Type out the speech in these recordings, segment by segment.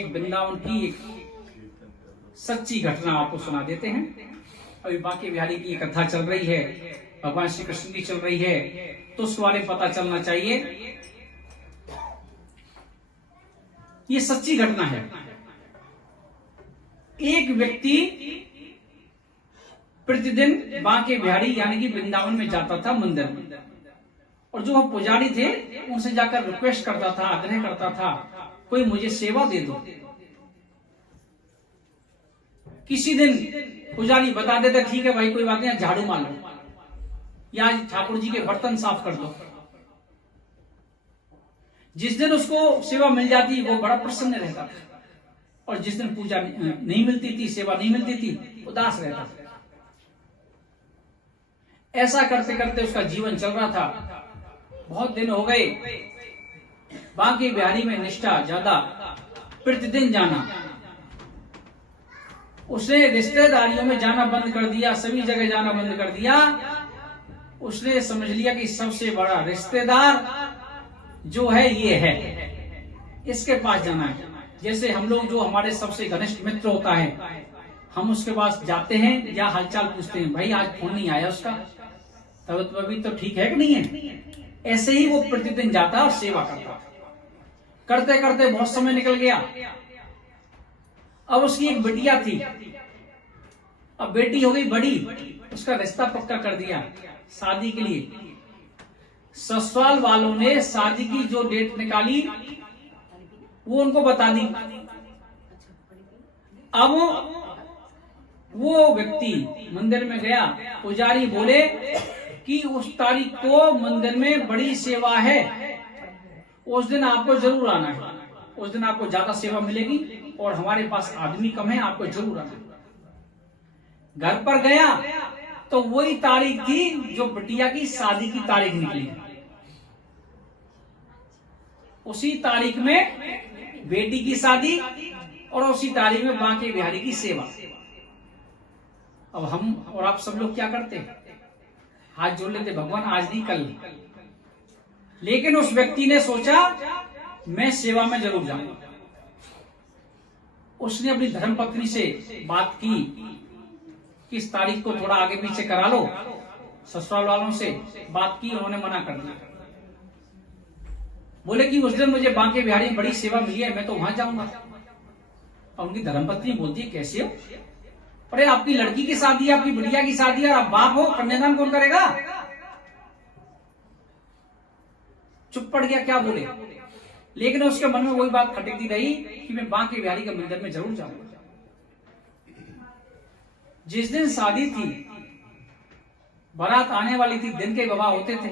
एक वृंदावन की एक सच्ची घटना आपको सुना देते हैं। अभी बांके बिहारी की कथा चल रही है, भगवान श्री कृष्ण की चल रही है, तो उसके बारे में पता चलना चाहिए। ये सच्ची घटना है। एक व्यक्ति प्रतिदिन बांके बिहारी यानी कि वृंदावन में जाता था मंदिर में, और जो पुजारी थे उनसे जाकर रिक्वेस्ट करता था, आग्रह करता था, कोई मुझे सेवा दे दो। किसी दिन पुजारी बता देता, ठीक है भाई कोई बात नहीं, झाड़ू मार लो या ठाकुर जी के बर्तन साफ कर दो। जिस दिन उसको सेवा मिल जाती वो बड़ा प्रसन्न रहता था, और जिस दिन पूजा नहीं मिलती थी, सेवा नहीं मिलती थी, उदास रहता था। ऐसा करते करते उसका जीवन चल रहा था। बहुत दिन हो गए, बांके बिहारी में निष्ठा ज्यादा, प्रतिदिन जाना। उसने रिश्तेदारियों में जाना बंद कर दिया, सभी जगह जाना बंद कर दिया। उसने समझ लिया कि सबसे बड़ा रिश्तेदार जो है ये है, इसके पास जाना है। जैसे हम लोग जो हमारे सबसे घनिष्ठ मित्र होता है, हम उसके पास जाते हैं या हालचाल पूछते हैं, भाई आज फोन नहीं आया उसका, तब अभी तो ठीक है कि नहीं है। ऐसे ही वो प्रतिदिन जाता और सेवा करता। करते करते बहुत समय निकल गया। अब उसकी एक बिटिया थी, अब बेटी हो गई बड़ी, उसका रिश्ता पक्का कर दिया शादी के लिए। ससुराल वालों ने शादी की जो डेट निकाली वो उनको बता दी। अब वो व्यक्ति मंदिर में गया, पुजारी बोले कि उस तारीख को मंदिर में बड़ी सेवा है, उस दिन आपको जरूर आना है, उस दिन आपको ज्यादा सेवा मिलेगी और हमारे पास आदमी कम है, आपको जरूर आना है। घर पर गया तो वही तारीख थी जो बिटिया की शादी की तारीख निकली। उसी तारीख में बेटी की शादी और उसी तारीख में बांके बिहारी की सेवा। अब हम और आप सब लोग क्या करते हैं, हाथ जोड़ लेते, भगवान आज नहीं कल। लेकिन उस व्यक्ति ने सोचा मैं सेवा में जरूर जाऊंगा। उसने अपनी धर्मपत्नी से बात की कि इस तारीख को थोड़ा आगे पीछे करा लो। ससुराल वालों से बात की, उन्होंने मना कर दिया। बोले कि उस दिन मुझे बांके बिहारी में बड़ी सेवा मिली है, मैं तो वहां जाऊंगा। और उनकी धर्मपत्नी बोलती है कैसे हो, अरे आपकी लड़की की शादी है, आपकी बिटिया की शादी है, आप बाप हो, कन्यादान कौन करेगा। चुप पड़ गया, क्या बोले। लेकिन उसके मन में वही बात खटकती रही कि मैं बांके बिहारी के मंदिर में जरूर जाऊंगा। जिस दिन शादी थी, बारात आने वाली थी, दिन के गवाह होते थे,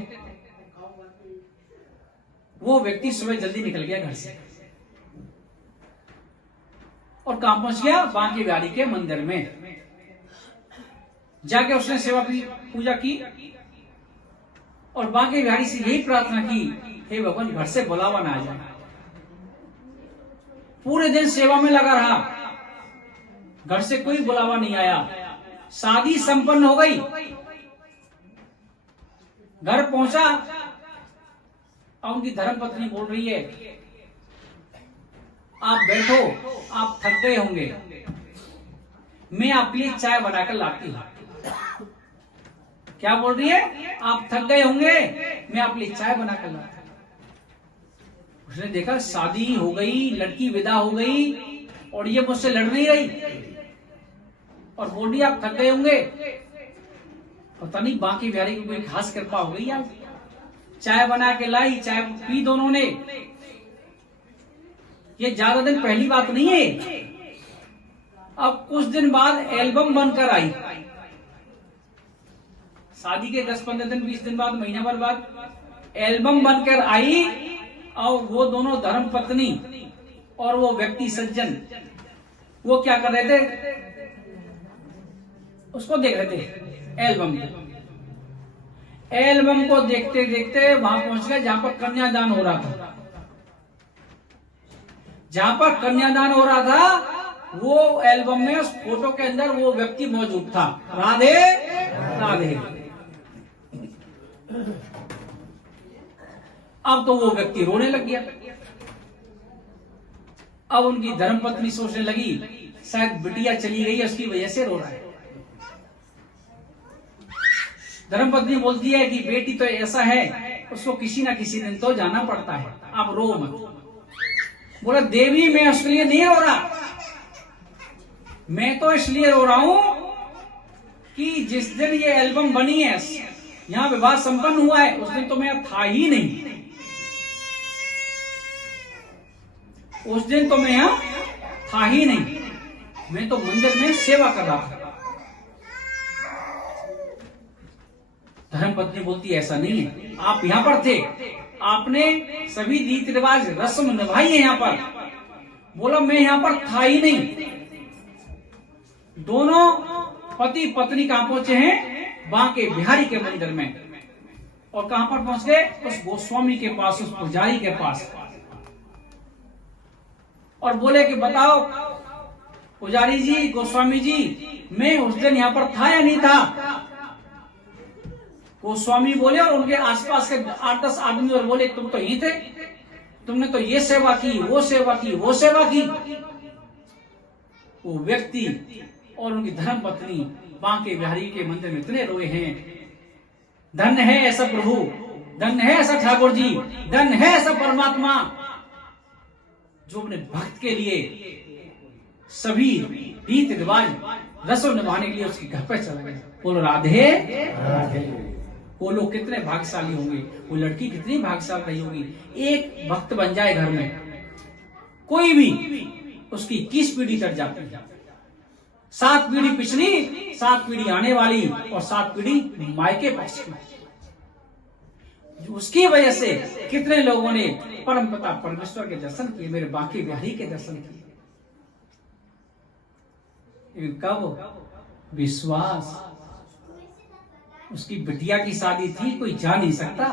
वो व्यक्ति सुबह जल्दी निकल गया घर से और कहां पहुंच गया, बांके बिहारी के मंदिर में। जाके उसने सेवा की, पूजा की और बांके बिहारी से यही प्रार्थना की, हे भगवान घर से बुलावा ना आ जाए। पूरे दिन सेवा में लगा रहा, घर से कोई बुलावा नहीं आया। शादी संपन्न हो गई, घर पहुंचा, और उनकी धर्मपत्नी बोल रही है आप बैठो, आप थक गए होंगे, मैं आपके लिए चाय बनाकर लाती हूं। क्या बोल रही है, आप थक गए होंगे, मैं आपके लिए चाय बनाकर लाती हूं। उसने देखा शादी हो गई, लड़की विदा हो गई और ये मुझसे लड़ नहीं रही और बोल रही आप थक गए होंगे। पता नहीं बांके बिहारी की कोई खास कृपा हो गई। आज चाय बना के लाई, चाय पी दोनों ने। ये ज्यादा दिन पहली बात नहीं है। अब कुछ दिन बाद एल्बम बनकर आई, शादी के 10-15 दिन, 20 दिन बाद, महीना भर बाद एल्बम बनकर आई। और वो दोनों धर्म पत्नी और वो व्यक्ति सज्जन, वो क्या कर रहे थे, उसको देख रहे थे एल्बम को। एल्बम को देखते देखते वहां पहुंच गए जहां पर कन्यादान हो रहा था। जहां पर कन्यादान हो रहा था वो एल्बम में, उस फोटो के अंदर वो व्यक्ति मौजूद था। राधे राधे। अब तो वो व्यक्ति रोने लग गया। अब उनकी धर्मपत्नी सोचने लगी शायद बिटिया चली गई है, उसकी वजह से रो रहा है। धर्मपत्नी बोलती है कि बेटी तो ऐसा है, उसको किसी ना किसी दिन तो जाना पड़ता है, आप रो मत। बोला देवी मैं उसके लिए नहीं रो रहा, मैं तो इसलिए रो रहा हूं कि जिस दिन ये एल्बम बनी है, यहाँ विवाह संपन्न हुआ है, उस दिन तो मैं था ही नहीं, उस दिन तो मैं यहाँ था ही नहीं, मैं तो मंदिर में सेवा कर रहा था। धर्मपत्नी बोलती ऐसा नहीं है, आप यहाँ पर थे, आपने सभी रीति रिवाज रस्म निभाई है यहाँ पर। बोला मैं यहाँ पर था ही नहीं। दोनों पति पत्नी कहां पहुंचे हैं? बांके बिहारी के मंदिर में। और कहां पर पहुंच गए? उस गोस्वामी के पास, उस पुजारी के पास। और बोले कि बताओ पुजारी जी, गोस्वामी जी, मैं उस दिन यहाँ पर था या नहीं था? गोस्वामी बोले और उनके आसपास के 8-10 आदमी और बोले तुम तो यही थे, तुमने तो ये सेवा की, वो सेवा की, वो सेवा की। वो व्यक्ति और उनकी धर्मपत्नी बांके बिहारी के मंदिर में इतने रोए हैं, धन्य है ऐसा प्रभु, धन्य है ऐसा ठाकुर जी, धन्य है ऐसा परमात्मा जो अपने भक्त के लिए सभी रीति रिवाज रस्म निभाने के लिए उसके घर पर चला गया। बोलो राधे राधे। वो लोग कितने भाग्यशाली होंगे, वो लड़की कितनी भाग्यशाली रही होगी। एक भक्त बन जाए घर में, कोई भी उसकी 21 पीढ़ी तक जाती है, 7 पीढ़ी पिछली, 7 पीढ़ी आने वाली और 7 पीढ़ी मायके पास। उसकी वजह से कितने लोगों ने परमपिता परमेश्वर के दर्शन किए, मेरे बांके बिहारी के दर्शन किए। कब? विश्वास। उसकी बिटिया की शादी थी, कोई जा नहीं सकता।